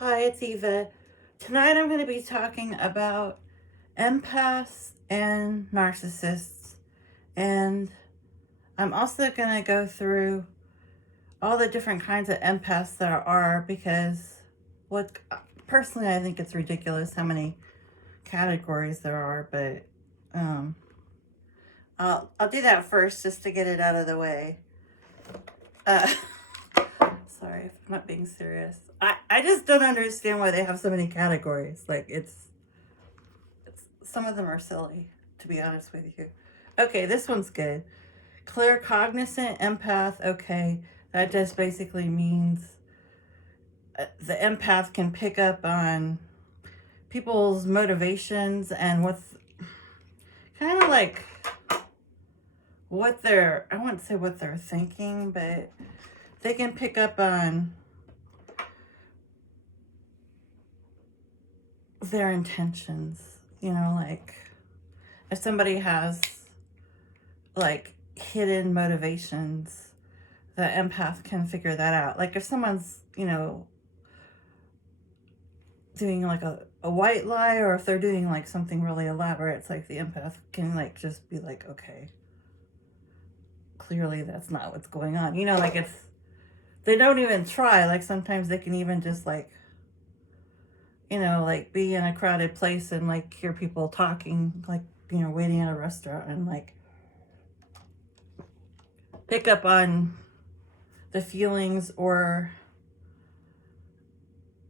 Hi, it's Eva. Tonight I'm going to be talking about empaths and narcissists, and I'm also going to go through all the different kinds of empaths there are because what personally I think it's ridiculous how many categories there are, but um, I'll do that first just to get it out of the way. Uh, Sorry if I'm not being serious. I just don't understand why they have so many categories. Like it's some of them are silly, to be honest with you. Okay, this one's good. Clear cognizant empath. Okay, that just basically means the empath can pick up on people's motivations and what's kind of like what they're, I wouldn't say what they're thinking, but they can pick up on their intentions. Like if somebody has like hidden motivations, the empath can figure that out. Like if someone's, doing like a white lie, or if they're doing like something really elaborate, it's like the empath can like just be like, okay, clearly that's not what's going on. Like they don't even try. Like sometimes they can even just like, like be in a crowded place and like hear people talking, like, waiting at a restaurant, and like pick up on the feelings or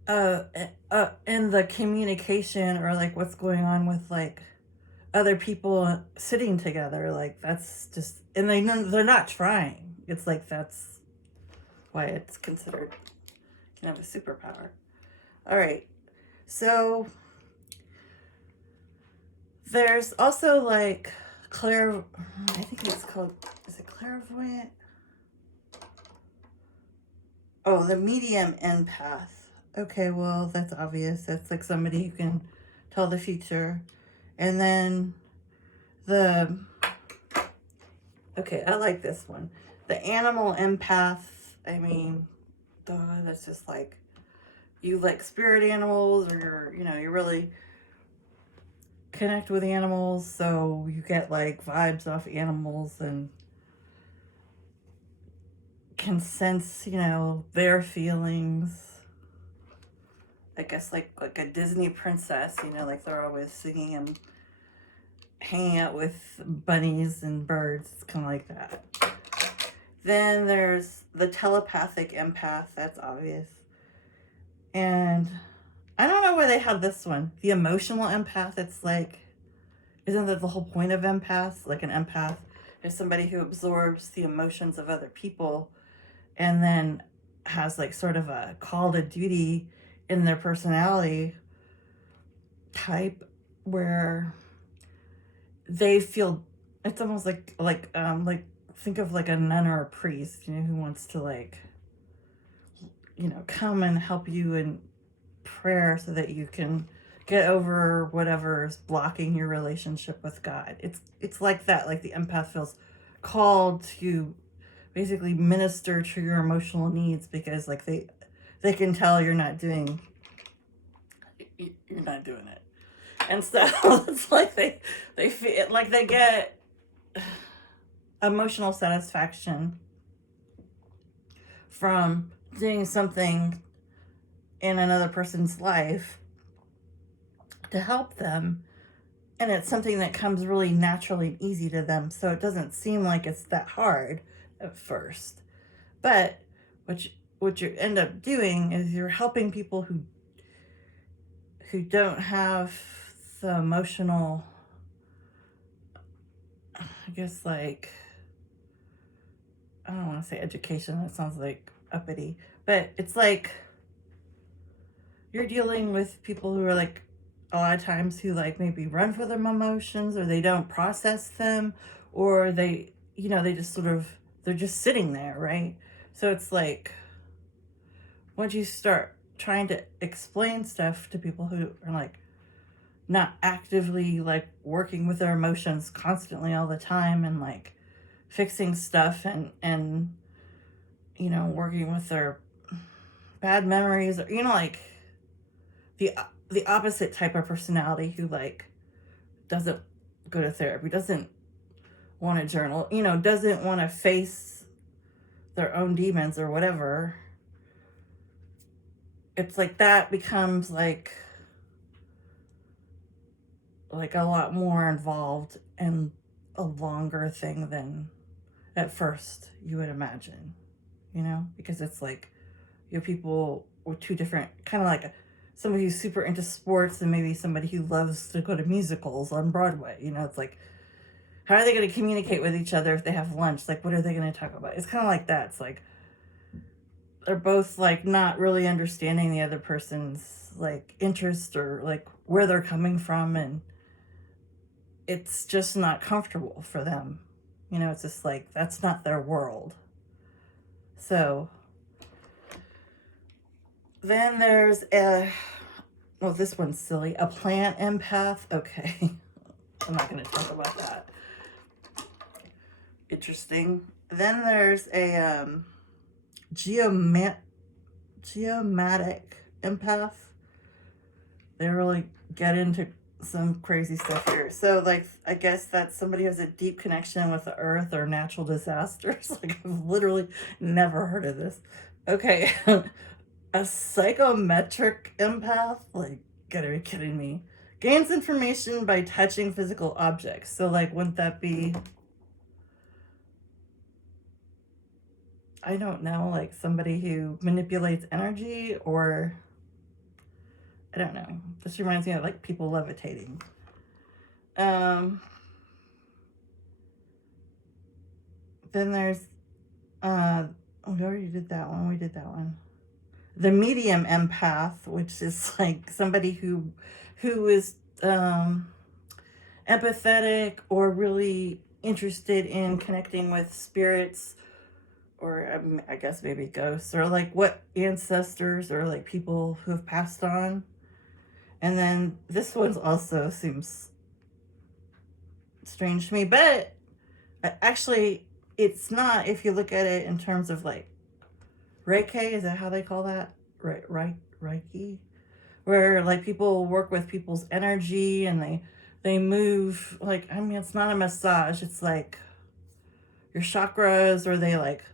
in the communication, or like what's going on with like other people sitting together. Like that's just, and they're not trying. It's like that's why it's considered kind of a superpower. All right, so there's also like I think it's called, is it clairvoyant? Oh, the medium empath. Okay, well, that's obvious. That's like somebody who can tell the future. And then the, okay, I like this one. The animal empath. I mean, duh, that's just like, you like spirit animals, or you really connect with animals, so you get like vibes off animals and can sense, their feelings. I guess like a Disney princess, like they're always singing and hanging out with bunnies and birds. It's kind of like that. Then there's the telepathic empath. That's obvious. And I don't know why they have this one. The emotional empath. It's like, isn't that the whole point of empaths? Like an empath is somebody who absorbs the emotions of other people and then has like sort of a call to duty in their personality type, where they feel, it's almost like think of like a nun or a priest, who wants to like, come and help you in prayer so that you can get over whatever is blocking your relationship with God. It's like that. Like the empath feels called to basically minister to your emotional needs, because like they can tell you're not doing it. And so it's like they feel like they get emotional satisfaction from doing something in another person's life to help them, and it's something that comes really naturally and easy to them, so it doesn't seem like it's that hard at first. But what you end up doing is you're helping people who don't have the emotional, I guess, like, I don't want to say education, that sounds like uppity, but it's like you're dealing with people who are like, a lot of times, who like maybe run for their emotions, or they don't process them, or they they just sort of, they're just sitting there, right? So it's like, once you start trying to explain stuff to people who are like not actively like working with their emotions constantly all the time, and like fixing stuff, and working with their bad memories, or like the the opposite type of personality who like doesn't go to therapy, doesn't want to journal, doesn't want to face their own demons or whatever. It's like that becomes like a lot more involved and a longer thing than at first you would imagine, because it's like you have people with two different kind of like somebody who's super into sports and maybe somebody who loves to go to musicals on Broadway. It's like, how are they going to communicate with each other if they have lunch? Like, what are they going to talk about? It's kind of like that. It's like they're both like not really understanding the other person's like interest or like where they're coming from, and it's just not comfortable for them. It's just like that's not their world. So then there's this one's silly. A plant empath. Okay. I'm not going to talk about that. Interesting. Then there's a geomatic empath. They really get into some crazy stuff here. So, like, I guess that somebody has a deep connection with the earth or natural disasters. Like, I've literally never heard of this. Okay. A psychometric empath? Like, gotta be kidding me. Gains information by touching physical objects. So, like, wouldn't that be, I don't know, like somebody who manipulates energy, or I don't know. This reminds me of like people levitating. Then there's we already did that one. The medium empath, which is like somebody who is empathetic or really interested in connecting with spirits, or I guess maybe ghosts, or like what ancestors or like people who have passed on. And then this one also seems strange to me, but actually it's not if you look at it in terms of like Reiki, is that how they call that? Reiki? Where like people work with people's energy and they move, like, I mean, it's not a massage, it's like your chakras, or they like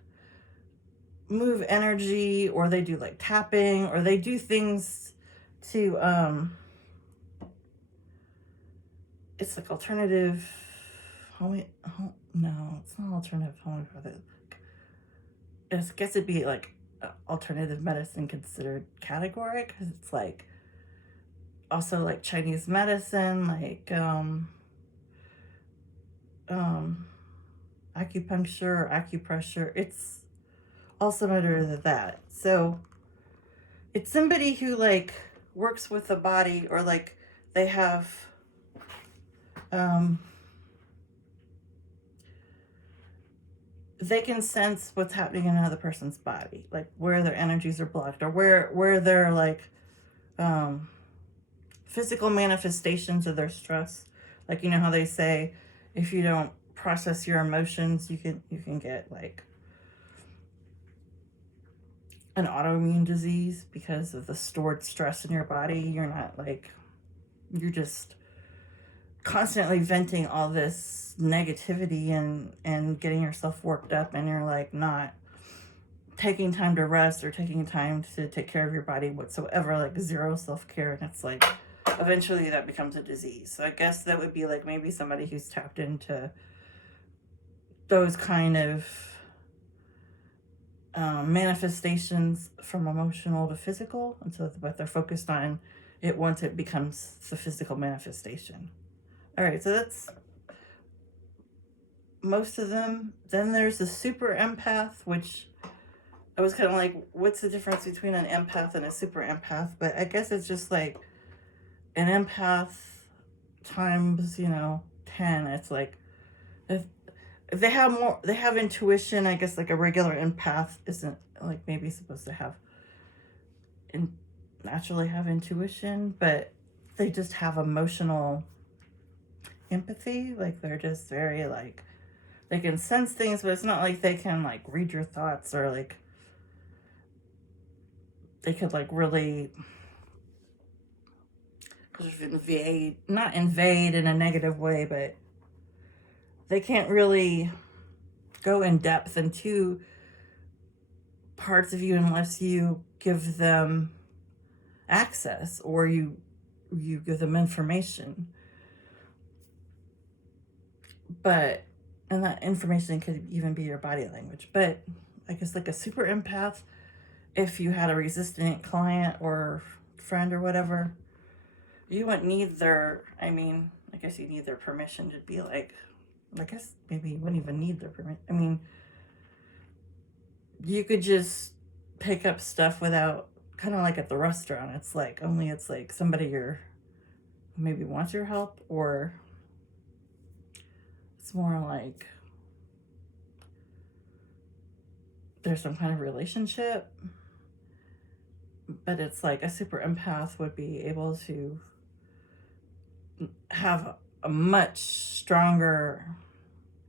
move energy, or they do like tapping, or they do things to it's like alternative no, it's not alternative homeopathy. I guess it'd be like alternative medicine considered category, because it's like also like Chinese medicine, like acupuncture, acupressure. It's also under that. So it's somebody who like works with the body, or like they have they can sense what's happening in another person's body, like where their energies are blocked, or where they're like physical manifestations of their stress. Like, how they say if you don't process your emotions, you can get like an autoimmune disease because of the stored stress in your body. You're just constantly venting all this negativity and getting yourself worked up, and you're like not taking time to rest or taking time to take care of your body whatsoever, like zero self-care. And it's like eventually that becomes a disease. So I guess that would be like maybe somebody who's tapped into those kind of manifestations from emotional to physical, and so but they're focused on it once it becomes the physical manifestation. All right, so that's most of them. Then there's the super-empath, which I was kind of like, what's the difference between an empath and a super-empath? But I guess it's just like an empath times 10. It's like if they have intuition. I guess like a regular empath isn't like maybe supposed to have naturally have intuition, but they just have emotional empathy. Like they're just very like, they can sense things, but it's not like they can like read your thoughts, or like they could like really not invade in a negative way, but they can't really go in depth into parts of you unless you give them access or you give them information. But, and that information could even be your body language. But I guess like a super empath, if you had a resistant client or friend or whatever, you wouldn't need their, I guess you need their permission to be like, I guess maybe you wouldn't even need their permission. You could just pick up stuff without, kind of like at the restaurant. It's like somebody maybe wants your help, or it's more like there's some kind of relationship. But it's like a super empath would be able to have a much stronger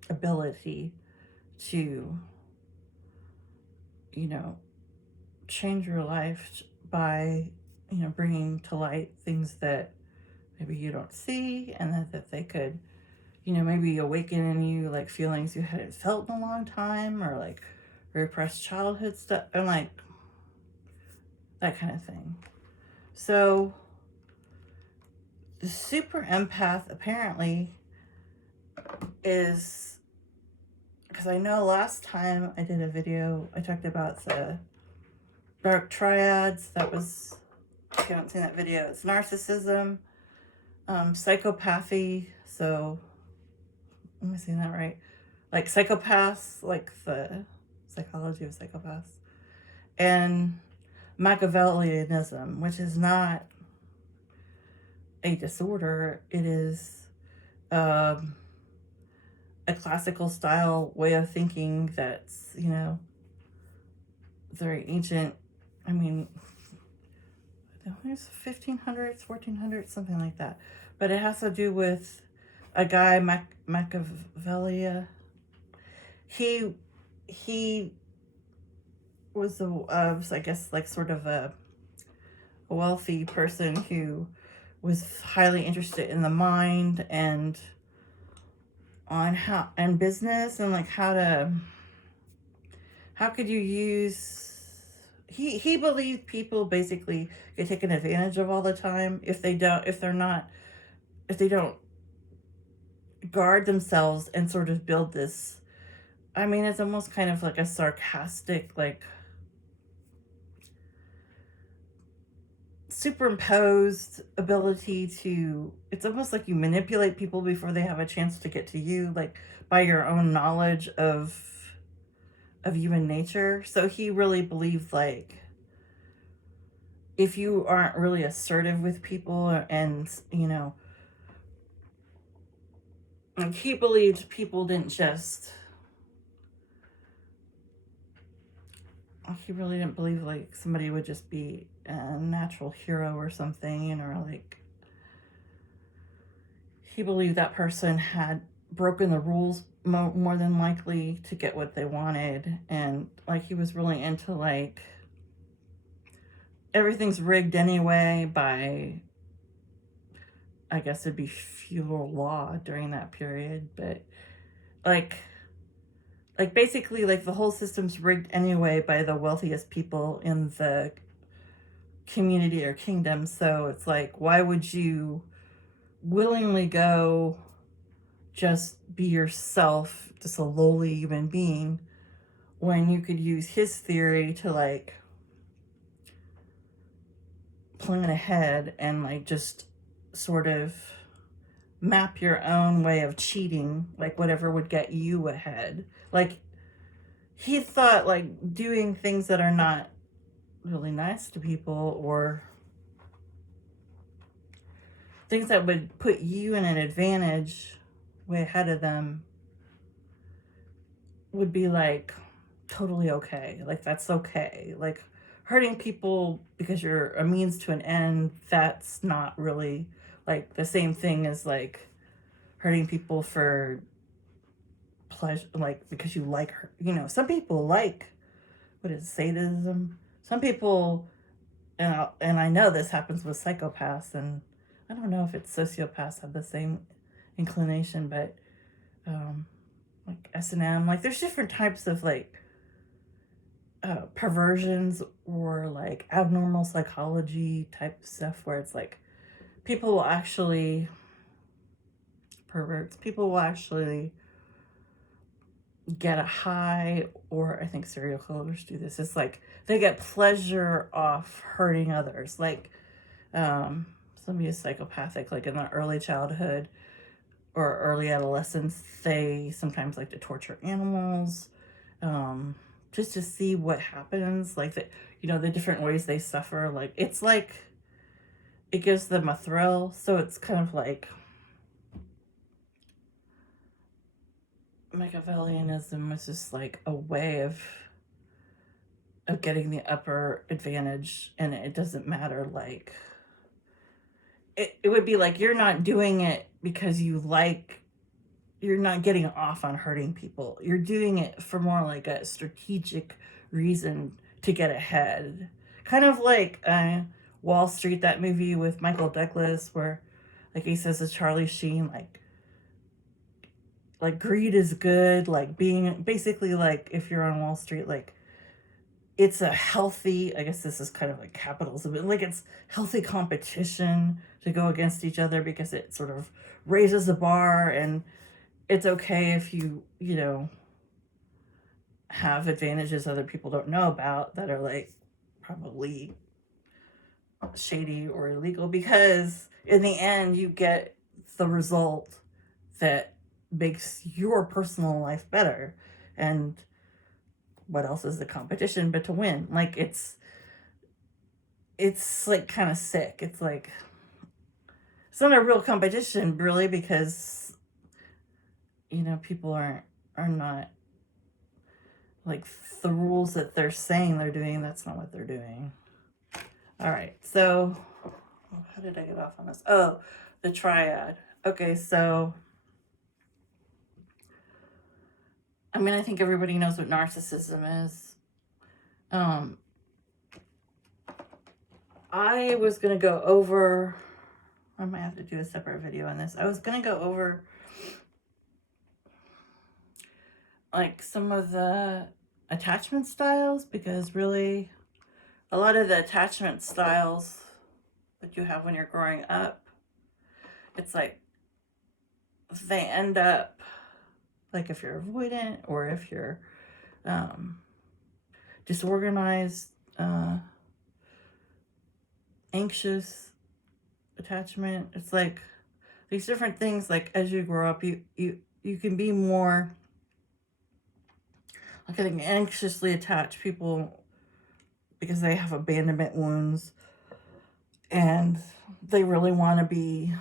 ability to, change your life by, bringing to light things that maybe you don't see, and that they could, maybe awaken in you like feelings you hadn't felt in a long time, or like repressed childhood stuff, and like that kind of thing. So the super empath apparently is, because I know last time I did a video, I talked about the dark triads. That was, if you haven't seen that video, it's narcissism, psychopathy. So, am I saying that right? Like psychopaths, like the psychology of psychopaths, and Machiavellianism, which is not a disorder. It is a classical style way of thinking that's, very ancient. I think it's 1500s, 1400s, something like that. But it has to do with a guy, Machiavelli. He was I guess, like sort of a wealthy person who was highly interested in the mind and business, and like how could you use, he believed people basically get taken advantage of all the time if they don't guard themselves and sort of build this, it's almost kind of like a sarcastic, like superimposed ability to, it's almost like you manipulate people before they have a chance to get to you, like by your own knowledge of human nature. So he really believed, like, if you aren't really assertive with people, and like he believed people didn't just, he really didn't believe like somebody would just be a natural hero or something, or like he believed that person had broken the rules more than likely to get what they wanted. And like he was really into like everything's rigged anyway by, I guess it'd be feudal law during that period, but like basically like the whole system's rigged anyway by the wealthiest people in the community or kingdom. So it's like, why would you willingly go just be yourself, just a lowly human being, when you could use his theory to like plan ahead and like just sort of map your own way of cheating, like whatever would get you ahead. Like he thought like doing things that are not really nice to people, or things that would put you in an advantage way ahead of them, would be like totally okay. Like that's okay. Like hurting people because you're a means to an end, that's not really like the same thing as like hurting people for pleasure, like because you like her. Some people like, what is it, sadism? Some people, and I know this happens with psychopaths, and I don't know if it's sociopaths have the same inclination, but like S&M, like there's different types of like perversions or like abnormal psychology type stuff where it's like people will actually perverts, people will actually get a high, or I think serial killers do this. It's like they get pleasure off hurting others. Like somebody is psychopathic, like in the early childhood or early adolescence, they sometimes like to torture animals, just to see what happens. Like the, you know, the different ways they suffer. Like it's like it gives them a thrill. So it's kind of like Machiavellianism was just like a way of getting the upper advantage, and it doesn't matter. Like it would be like you're not doing it because you like, you're not getting off on hurting people. You're doing it for more like a strategic reason to get ahead. Kind of like Wall Street, that movie with Michael Douglas, where like he says to Charlie Sheen, like greed is good, like being basically like if you're on Wall Street, like it's a healthy, I guess this is kind of like capitalism, but like it's healthy competition to go against each other because it sort of raises the bar, and it's okay if you know, have advantages other people don't know about that are like probably shady or illegal, because in the end you get the result that makes your personal life better. And what else is the competition but to win? Like it's like kind of sick. It's like it's not a real competition really, because you know, people are not like the rules that they're saying they're doing, that's not what they're doing. All right, so how did I get off on this? Oh, the triad. Okay, so I mean, I think everybody knows what narcissism is. I was gonna go over, I might have to do a separate video on this. I was gonna go over like some of the attachment styles, because really a lot of the attachment styles that you have when you're growing up, it's like they end up like if you're avoidant or if you're disorganized, anxious attachment. It's like these different things. Like as you grow up, you can be more like, I think anxiously attached people because they have abandonment wounds and they really want to be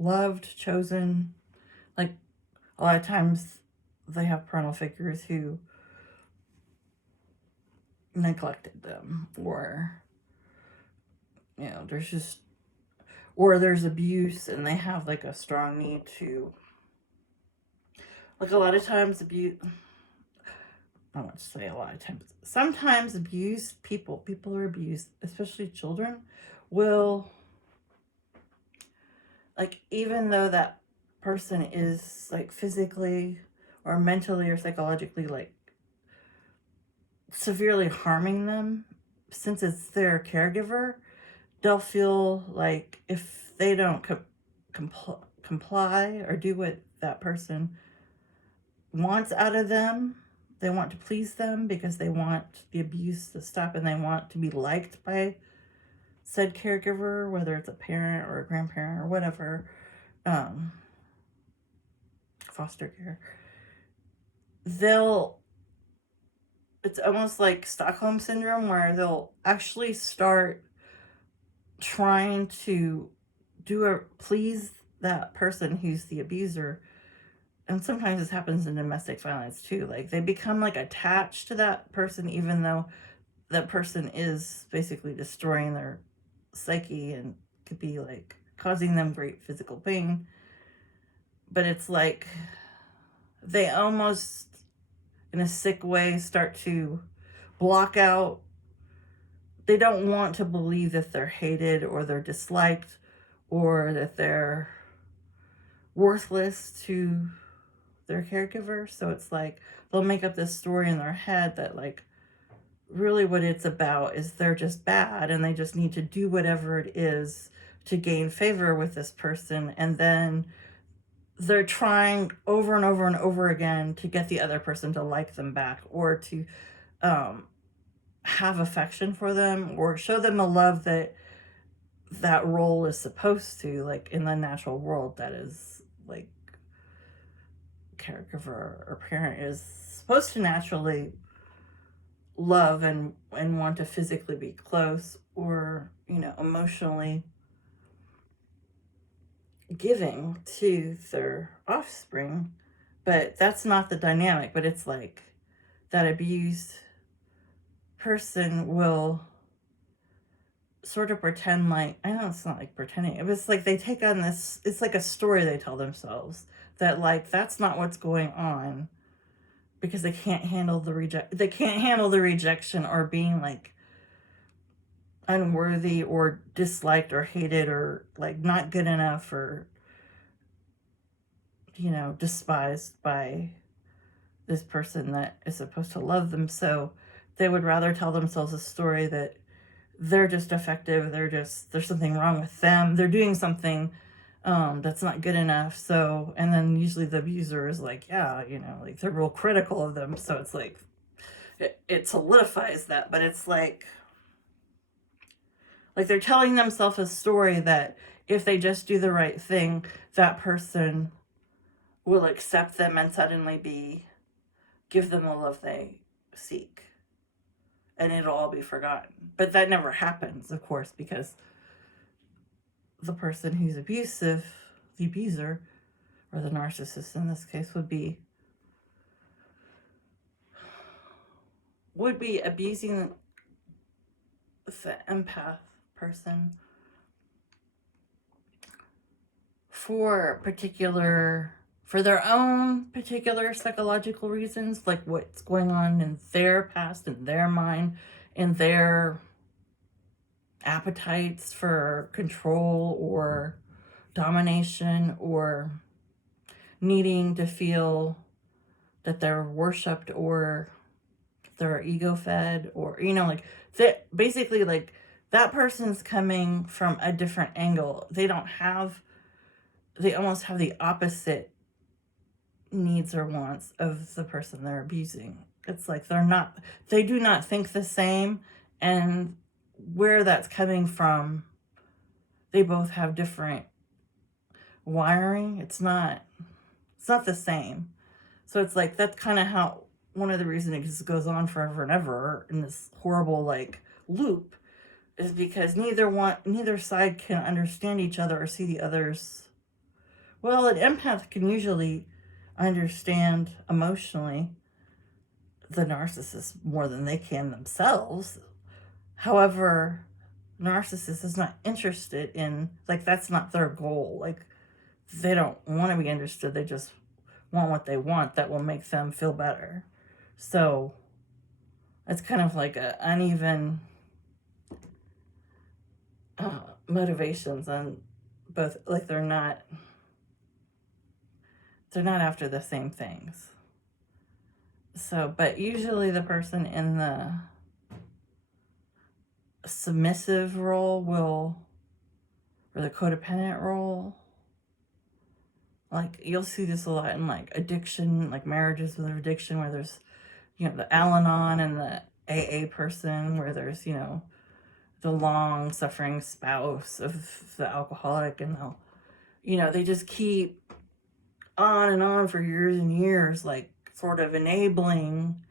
loved, chosen. Like a lot of times they have parental figures who neglected them, or you know, there's just, or there's abuse and they have like a strong need to, like a lot of times abuse, I don't want to say a lot of times, sometimes abused people are abused, especially children, will, like, even though that person is like physically or mentally or psychologically like severely harming them, since it's their caregiver, they'll feel like if they don't comply or do what that person wants out of them, they want to please them because they want the abuse to stop and they want to be liked by said caregiver, whether it's a parent or a grandparent or whatever, foster care. It's almost like Stockholm syndrome, where they'll actually start trying to please that person who's the abuser. And sometimes this happens in domestic violence too. Like they become like attached to that person, even though that person is basically destroying their psyche and could be like causing them great physical pain. But it's like they almost, in a sick way, start to block out they don't want to believe that they're hated or they're disliked or that they're worthless to their caregiver. So it's like they'll make up this story in their head that like really what it's about is they're just bad and they just need to do whatever it is to gain favor with this person, and then they're trying over and over and over again to get the other person to like them back or to have affection for them or show them a love that that role is supposed to, like in the natural world, that is like caregiver or parent is supposed to naturally love and want to physically be close or, you know, emotionally giving to their offspring. But that's not the dynamic. But it's like that abused person will sort of pretend like, I know it's not like pretending, it was like they take on this, it's like a story they tell themselves that like that's not what's going on, because they can't handle the rejection or being like unworthy or disliked or hated or like not good enough or, you know, despised by this person that is supposed to love them. So they would rather tell themselves a story that they're just defective, there's something wrong with them, they're doing something that's not good enough. So, and then usually the abuser is like, yeah, you know, like they're real critical of them. So it's like, it solidifies that, but it's like they're telling themselves a story that if they just do the right thing, that person will accept them and suddenly give them the love they seek. And it'll all be forgotten. But that never happens, of course, because the person who's abusive, the abuser, or the narcissist in this case, would be abusing the empath person for their own particular psychological reasons, like what's going on in their past, in their mind, in their appetites for control or domination, or needing to feel that they're worshipped or they're ego fed, or, you know, like that. Basically, like that person's coming from a different angle. They almost have the opposite needs or wants of the person they're abusing. It's like they do not think the same, and where that's coming from, they both have different wiring. It's not the same. So it's like that's kind of how one of the reasons it just goes on forever and ever in this horrible like loop is because neither side can understand each other or see the other's. Well, an empath can usually understand emotionally the narcissist more than they can themselves. However, narcissist is not interested in, like, that's not their goal. Like, they don't want to be understood. They just want what they want that will make them feel better. So it's kind of like a uneven motivations on both. Like they're not after the same things. So, but usually the person in the submissive role or the codependent role, like you'll see this a lot in like addiction, like marriages with addiction, where there's, you know, the Al-Anon and the AA person, where there's, you know, the long suffering spouse of the alcoholic, and they'll, you know, they just keep on and on for years and years, like sort of enabling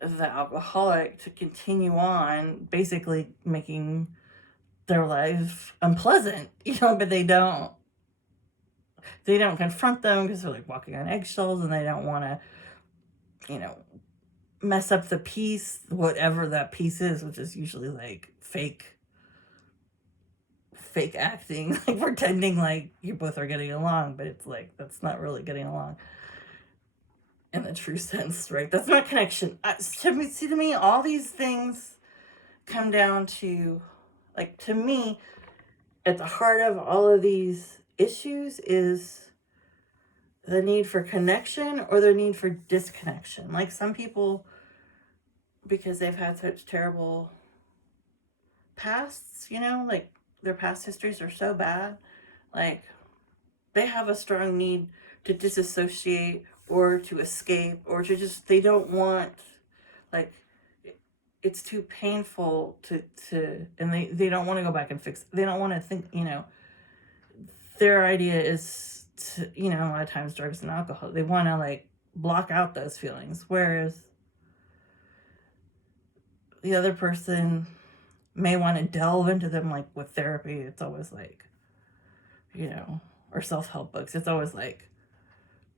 the alcoholic to continue on, basically making their life unpleasant, you know, but they don't confront them because they're like walking on eggshells, and they don't want to, you know, mess up the peace, whatever that peace is, which is usually like fake acting, like pretending like you both are getting along, but it's like that's not really getting along in the true sense, right? That's not connection. To me, all these things come down to, like, to me, at the heart of all of these issues is the need for connection or the need for disconnection. Like, some people, because they've had such terrible pasts, like their past histories are so bad, like they have a strong need to disassociate or to escape or to just, they don't want, like, it's too painful and they don't want to go back and fix, they don't want to think, their idea is to, a lot of times drugs and alcohol, they want to like block out those feelings, whereas the other person may want to delve into them, like with therapy. It's always like, or self-help books, it's always like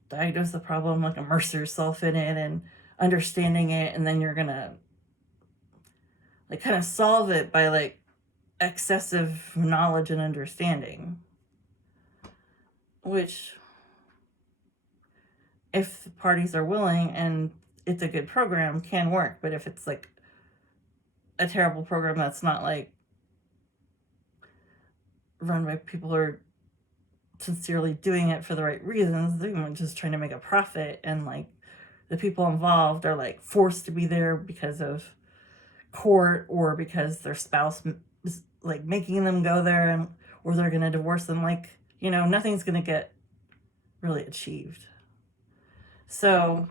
diagnose the problem, like immerse yourself in it and understanding it, and then you're gonna like kind of solve it by like excessive knowledge and understanding, which, if the parties are willing and it's a good program, can work. But if it's like a terrible program that's not like run by people who are sincerely doing it for the right reasons, they're just trying to make a profit, and like the people involved are like forced to be there because of court or because their spouse is like making them go there, and or they're going to divorce them, like, nothing's going to get really achieved. So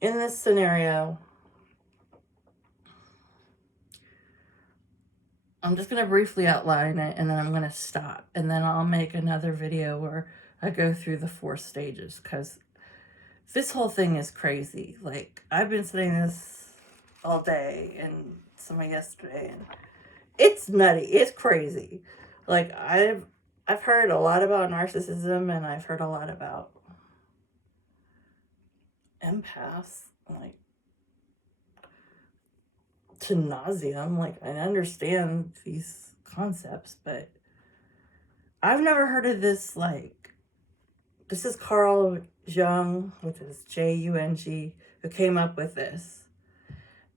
in this scenario, I'm just going to briefly outline it, and then I'm going to stop, and then I'll make another video where I go through the 4 stages, because this whole thing is crazy. Like, I've been studying this all day and some of yesterday, and it's nutty. It's crazy. Like, I've heard a lot about narcissism, and I've heard a lot about empaths, like, to nauseam. Like, I understand these concepts, but I've never heard of this. Like, this is Carl Jung, which is Jung, who came up with this.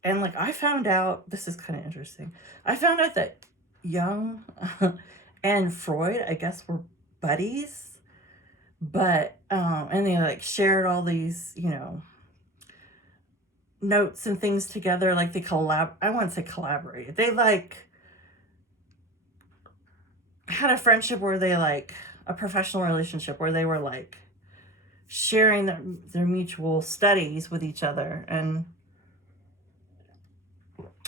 And like, I found out, this is kind of interesting, I found out that Jung and Freud, I guess, were buddies, but and they like shared all these, notes and things together. Like, they I wouldn't say collaborated, they like had a friendship where they like a professional relationship where they were like sharing their mutual studies with each other, and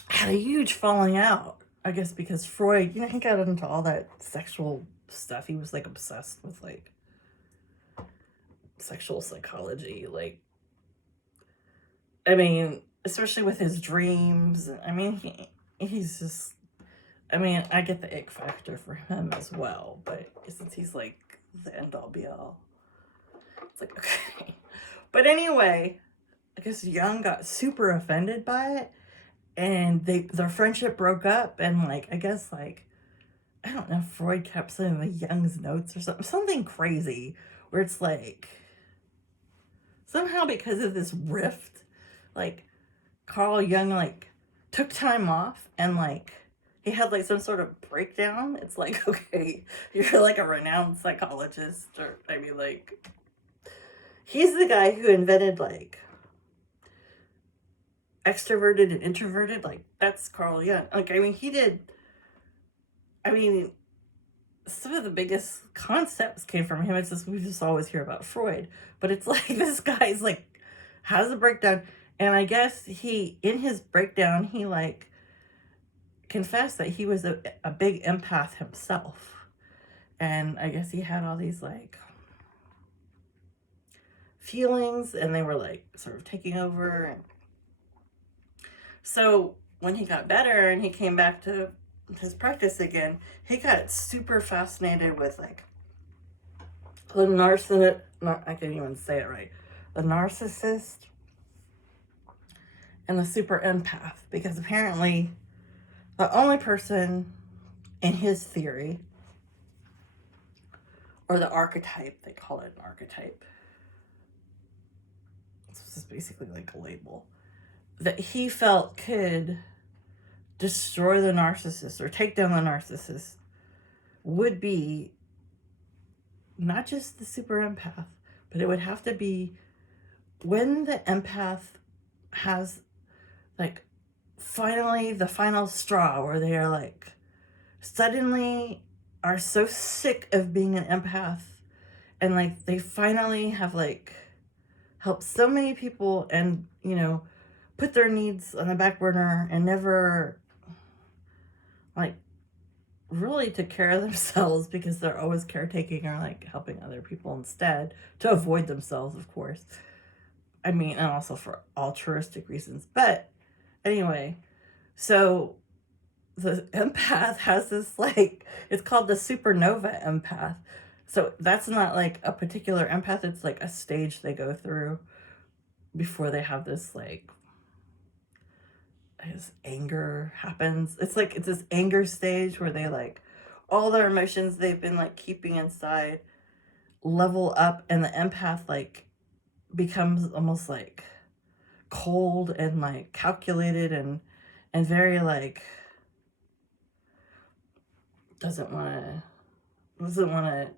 had a huge falling out, I guess, because Freud, he got into all that sexual stuff. He was like obsessed with like sexual psychology, like, I mean, especially with his dreams. I mean, he's just, I mean, I get the ick factor for him as well, but since he's like the end all be all, it's like, okay. But anyway, I guess Jung got super offended by it, and their friendship broke up, and like, I guess, like, I don't know, Freud kept some of Jung's notes or something crazy, where it's like, somehow because of this rift, like, Carl Jung like took time off, and like he had like some sort of breakdown. It's like, okay, you're like a renowned psychologist, or I mean, like, he's the guy who invented like extroverted and introverted. Like, that's Carl Jung. Like, I mean, some of the biggest concepts came from him. It's just, we just always hear about Freud, but it's like, this guy's like has a breakdown, and I guess in his breakdown, he like confessed that he was a big empath himself, and I guess he had all these like feelings, and they were like sort of taking over. And so when he got better and he came back to his practice again, he got super fascinated with like the narcissist, I can't even say it right, the narcissist and the super-empath, because apparently the only person in his theory, or the archetype, they call it an archetype, it's just basically like a label, that he felt could destroy the narcissist or take down the narcissist would be not just the super empath, but it would have to be when the empath has like finally the final straw where they are like suddenly are so sick of being an empath and like they finally have like helped so many people and put their needs on the back burner and never like really took care of themselves because they're always caretaking or like helping other people instead to avoid themselves, of course. I mean, and also for altruistic reasons. But anyway, so the empath has this like, it's called the supernova empath. So that's not like a particular empath, it's like a stage they go through before they have this like, his anger happens. It's like, it's this anger stage where they like, all their emotions they've been like keeping inside level up, and the empath like becomes almost like cold and like calculated and very like doesn't want to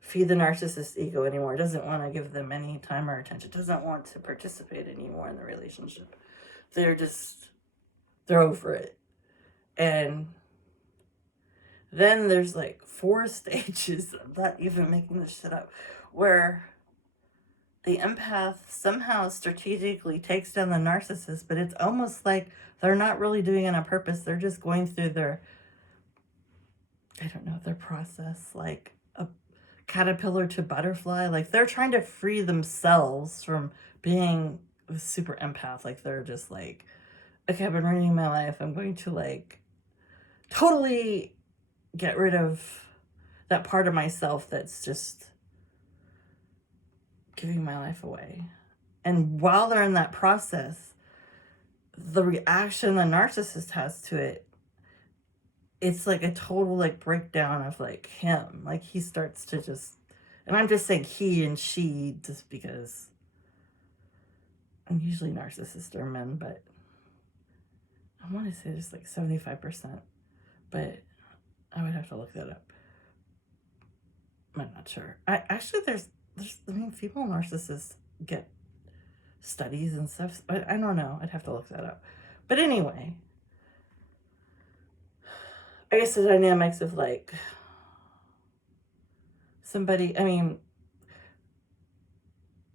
feed the narcissist ego anymore, doesn't want to give them any time or attention, doesn't want to participate anymore in the relationship. They're over it. And then there's like 4 stages, I'm not even making this shit up, where the empath somehow strategically takes down the narcissist, but it's almost like they're not really doing it on purpose. They're just going through their process, like a caterpillar to butterfly. Like they're trying to free themselves from being a super empath. Like they're just like, okay, I've been ruining my life. I'm going to like totally get rid of that part of myself that's just giving my life away. And while they're in that process, the reaction the narcissist has to it, it's like a total like breakdown of like him. Like he starts to just, and I'm just saying he and she just because I'm usually narcissists are men, but I want to say there's like 75%, but I would have to look that up. I'm not sure. There's female narcissists get studies and stuff, but I don't know. I'd have to look that up. But anyway, I guess the dynamics of like somebody, I mean,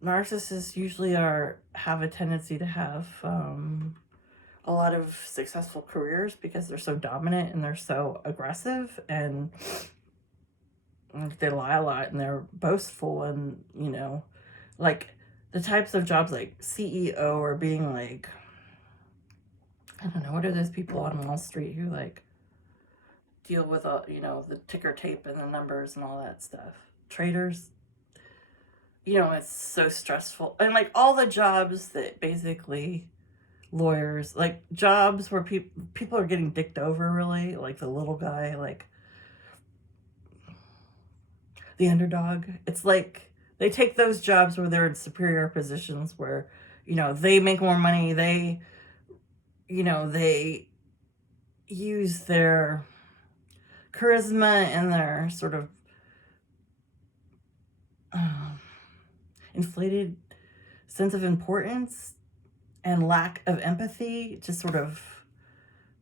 narcissists usually have a tendency to have a lot of successful careers because they're so dominant and they're so aggressive and they lie a lot and they're boastful and like the types of jobs like CEO or being like, I don't know, what are those people on Wall Street who like deal with the ticker tape and the numbers and all that stuff, traders, it's so stressful. And like all the jobs that basically lawyers, like jobs where people are getting dicked over, really, like the little guy, like the underdog. It's like they take those jobs where they're in superior positions where they make more money, they use their charisma and their sort of inflated sense of importance and lack of empathy to sort of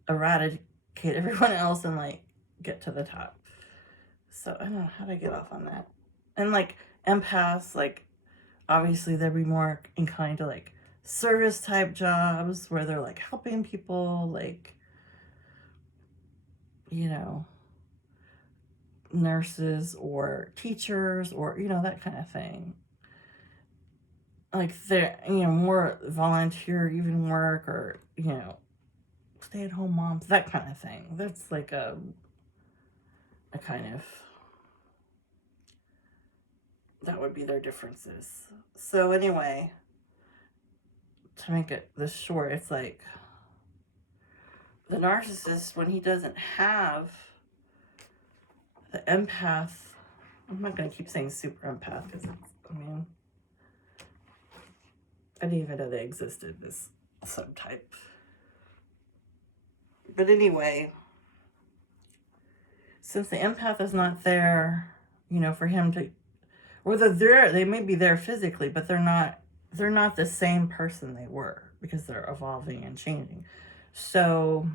eradicate everyone else and like get to the top. So I don't know how to get off on that. And like empaths, like obviously they'd be more inclined to like service type jobs where they're like helping people, like nurses or teachers or that kind of thing. Like they're more volunteer even work or stay-at-home moms, that kind of thing. That's like a kind of, that would be their differences. So anyway, to make it this short, it's like the narcissist, when he doesn't have the empath, I'm not going to keep saying super empath because I didn't even know they existed. This subtype. But anyway, since the empath is not there, for him to, or they may be there physically, but they're not the same person they were, because they're evolving and changing. So,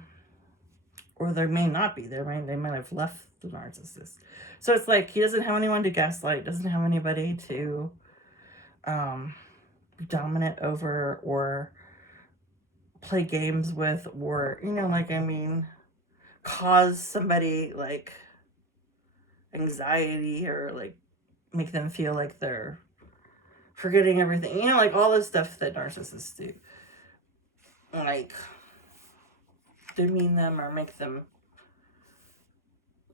or they may not be there, they might have left the narcissist. So it's like he doesn't have anyone to gaslight, doesn't have anybody to be dominant over or play games with, or cause somebody like anxiety, or like make them feel like they're forgetting everything, like all this stuff that narcissists do, like demean them or make them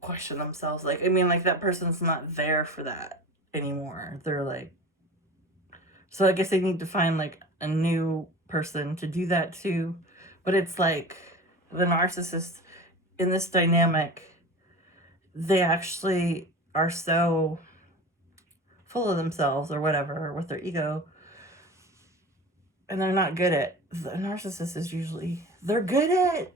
question themselves. Like that person's not there for that anymore. They're like, so I guess they need to find like a new person to do that too. But it's like the narcissist in this dynamic, they actually are so full of themselves or whatever, with their ego, and they're not good at, the narcissist is usually, they're good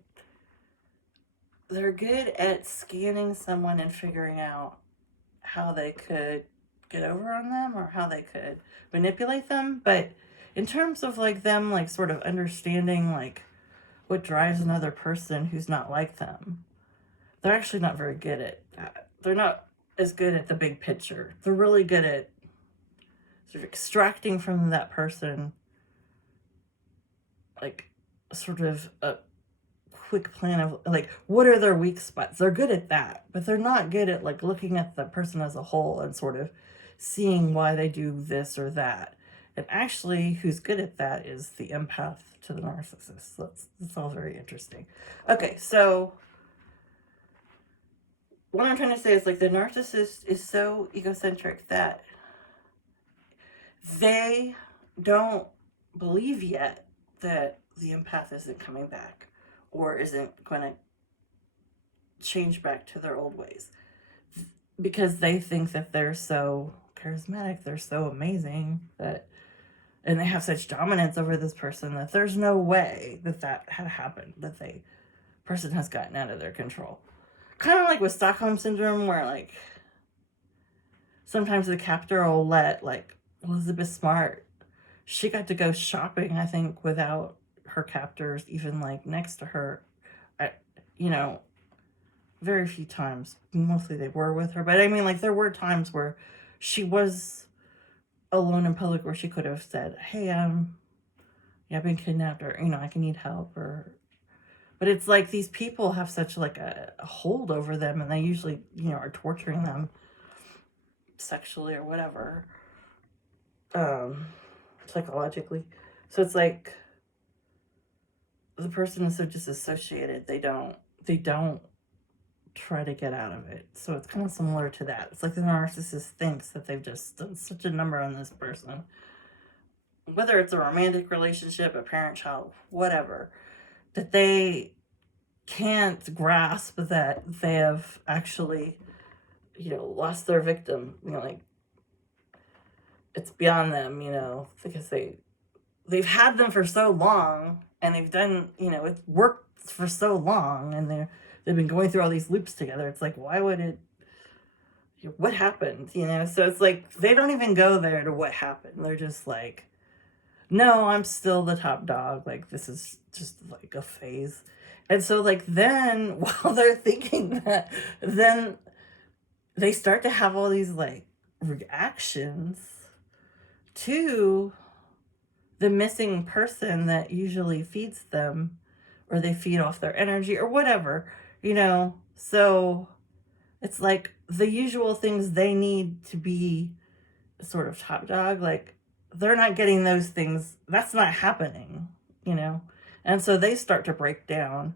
at scanning someone and figuring out how they could get over on them or how they could manipulate them. But in terms of like them like sort of understanding like what drives another person who's not like them, they're actually not very good at that. They're not as good at the big picture. They're really good at sort of extracting from that person like sort of a quick plan of like, what are their weak spots. They're good at that, but they're not good at like looking at the person as a whole and sort of seeing why they do this or that. And actually, who's good at that is the empath to the narcissist. That's all very interesting. Okay, so what I'm trying to say is like the narcissist is so egocentric that they don't believe yet that the empath isn't coming back or isn't going to change back to their old ways, because they think that they're so charismatic, they're so amazing, and they have such dominance over this person that there's no way that had happened, that the person has gotten out of their control. Kind of like with Stockholm Syndrome, where like sometimes the captor will let like Elizabeth Smart, she got to go shopping, I think, without her captors even like next to her. Very few times. Mostly they were with her. But like there were times where she was alone in public where she could have said, hey, I've been kidnapped, or, I can need help, but it's like these people have such like a hold over them, and they usually, are torturing them sexually or whatever, psychologically. So it's like the person is so disassociated, they don't try to get out of it. So it's kind of similar to that. It's like the narcissist thinks that they've just done such a number on this person, whether it's a romantic relationship, a parent-child, whatever, that they can't grasp that they have actually, lost their victim. Like it's beyond them, because they've had them for so long, and they've done, it's worked for so long, and they've been going through all these loops together. It's like, why would it, what happened, So it's like, they don't even go there to what happened. They're just like, no, I'm still the top dog. Like, this is just like a phase. And so like, then while they're thinking that, then they start to have all these like reactions to the missing person that usually feeds them, or they feed off their energy or whatever, so it's like the usual things they need to be sort of top dog, like they're not getting those things. That's not happening, and so they start to break down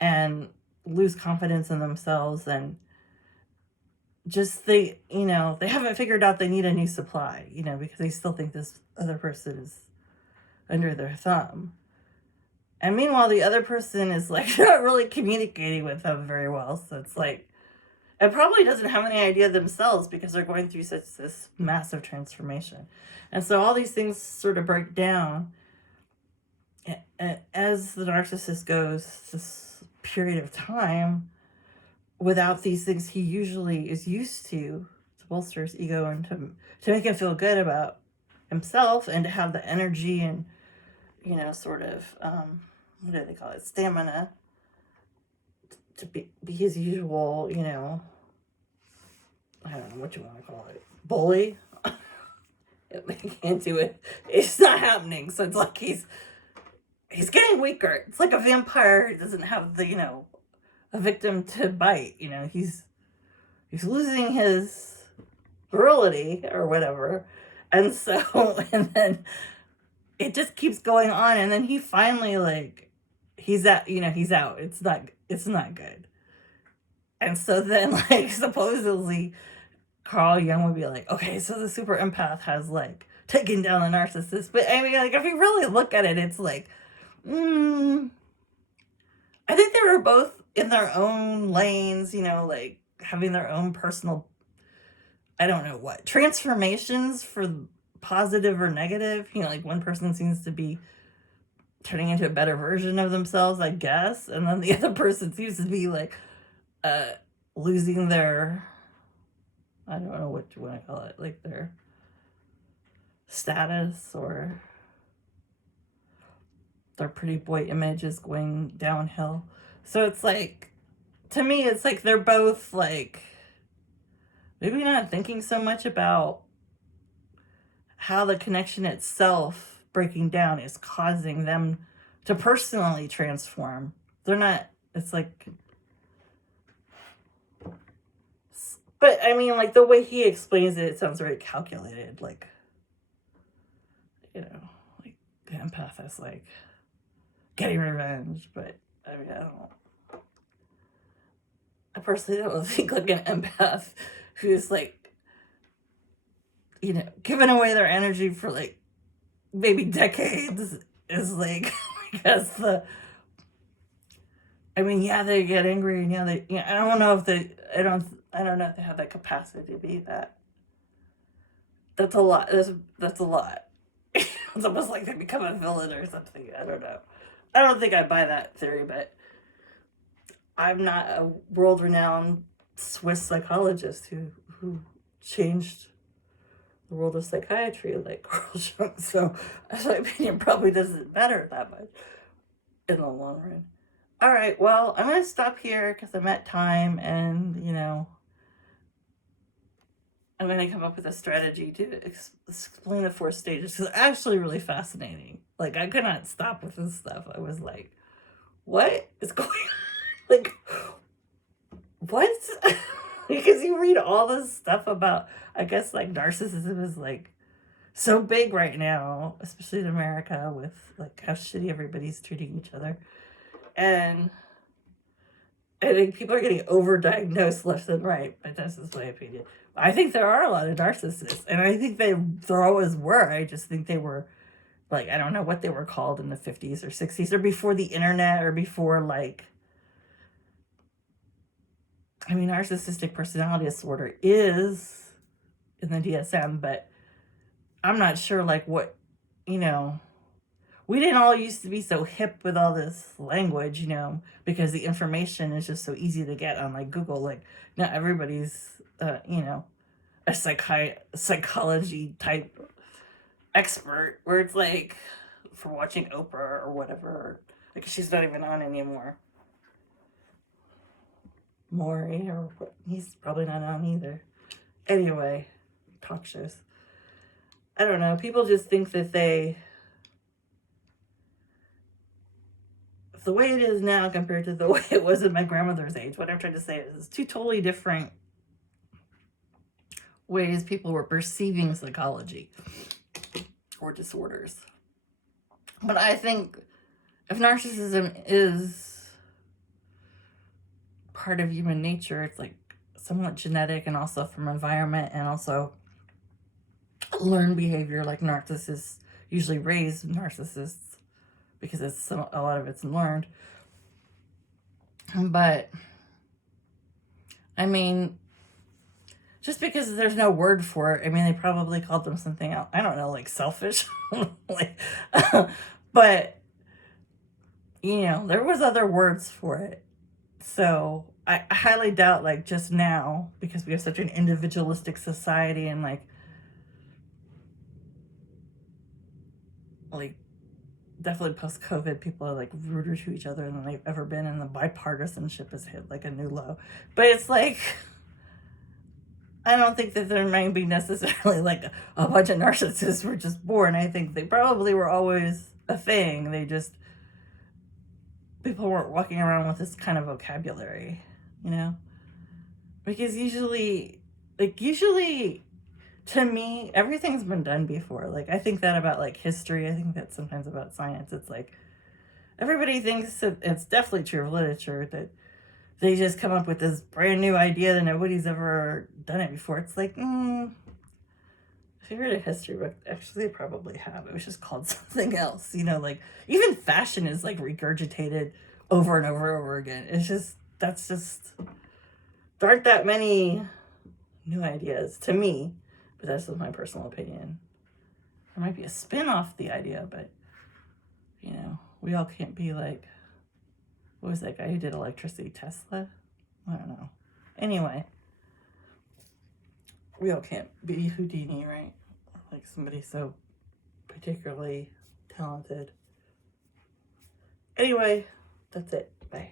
and lose confidence in themselves, and just they haven't figured out they need a new supply, because they still think this other person is under their thumb. And meanwhile, the other person is like not really communicating with them very well. So it's like, it probably doesn't have any idea themselves, because they're going through such this massive transformation. And so all these things sort of break down. as the narcissist goes this period of time without these things he usually is used to bolster his ego and to make him feel good about himself and to have the energy and, sort of, what do they call it, stamina to be his usual, I don't know what you want to call it, bully. He can't do it. It's not happening. So it's like he's getting weaker. It's like a vampire who doesn't have the, a victim to bite. He's losing his virility or whatever. And so, and then it just keeps going on. And then he finally, like, he's out. It's not good. And so then, like, supposedly Carl Jung would be like, okay, so the super empath has, like, taken down the narcissist. But I mean, like, if you really look at it, it's like, I think they were both in their own lanes, like having their own personal, I don't know what, transformations for positive or negative. Like one person seems to be turning into a better version of themselves, I guess. And then the other person seems to be like losing their, I don't know what you want to call it, like their status or their pretty boy image is going downhill. So it's like, to me, it's like they're both like, maybe not thinking so much about how the connection itself breaking down is causing them to personally transform. They're not, it's like, but I mean, like the way he explains it, it sounds very calculated. Like, like the empath is like getting revenge. But I mean, I personally don't think like an empath who's like, giving away their energy for like maybe decades is like, I guess yeah, they get angry and I don't know if I don't know if they have that capacity to be that. That's a lot. That's a lot. It's almost like they become a villain or something. I don't know. I don't think I buy that theory, but I'm not a world-renowned Swiss psychologist who changed the world of psychiatry like Carl Jung. So my opinion probably doesn't matter that much in the long run. All right, well, I'm going to stop here because I'm at time and, I'm going to come up with a strategy to explain the 4 stages because it's actually really fascinating. Like, I could not stop with this stuff. I was like, what is going on? Like, what? Because you read all this stuff about, I guess, like, narcissism is, like, so big right now, especially in America with, like, how shitty everybody's treating each other. And I think people are getting overdiagnosed left and right, but that's just my opinion. I think there are a lot of narcissists, and I think there always were. I just think they were, like, I don't know what they were called in the 50s or 60s or before the internet or before, like, I mean, narcissistic personality disorder is in the DSM, but I'm not sure, like, what, we didn't all used to be so hip with all this language, because the information is just so easy to get on, like, Google. Like, not everybody's, a psychology type expert where it's like for watching Oprah or whatever. Like, she's not even on anymore. Maury, or what? He's probably not on either. Anyway, talk shows. I don't know. People just think that the way it is now compared to the way it was in my grandmother's age. What I'm trying to say is 2 totally different ways people were perceiving psychology or disorders. But I think if narcissism is part of human nature, it's like somewhat genetic and also from environment and also learned behavior. Like narcissists usually raise narcissists because a lot of it's learned. But I mean, just because there's no word for it, I mean, they probably called them something else. I don't know, like selfish. But there was other words for it. So I highly doubt, like, just now, because we have such an individualistic society, and like definitely post-COVID, people are like ruder to each other than they've ever been, and the bipartisanship has hit like a new low. But it's like, I don't think that there might be necessarily like a bunch of narcissists were just born. I think they probably were always a thing. People weren't walking around with this kind of vocabulary, because usually to me, everything's been done before. Like, I think that about like history. I think that sometimes about science. It's like everybody thinks that it's definitely true of literature that they just come up with this brand new idea that nobody's ever done it before. It's like, if you read a history book, actually they probably have. It was just called something else. Like even fashion is like regurgitated over and over and over again. There aren't that many new ideas to me, but that's just my personal opinion. There might be a spin off the idea, but we all can't be like, what was that guy who did electricity, Tesla? I don't know. Anyway, we all can't be Houdini, right? Like somebody so particularly talented. Anyway, that's it. Bye.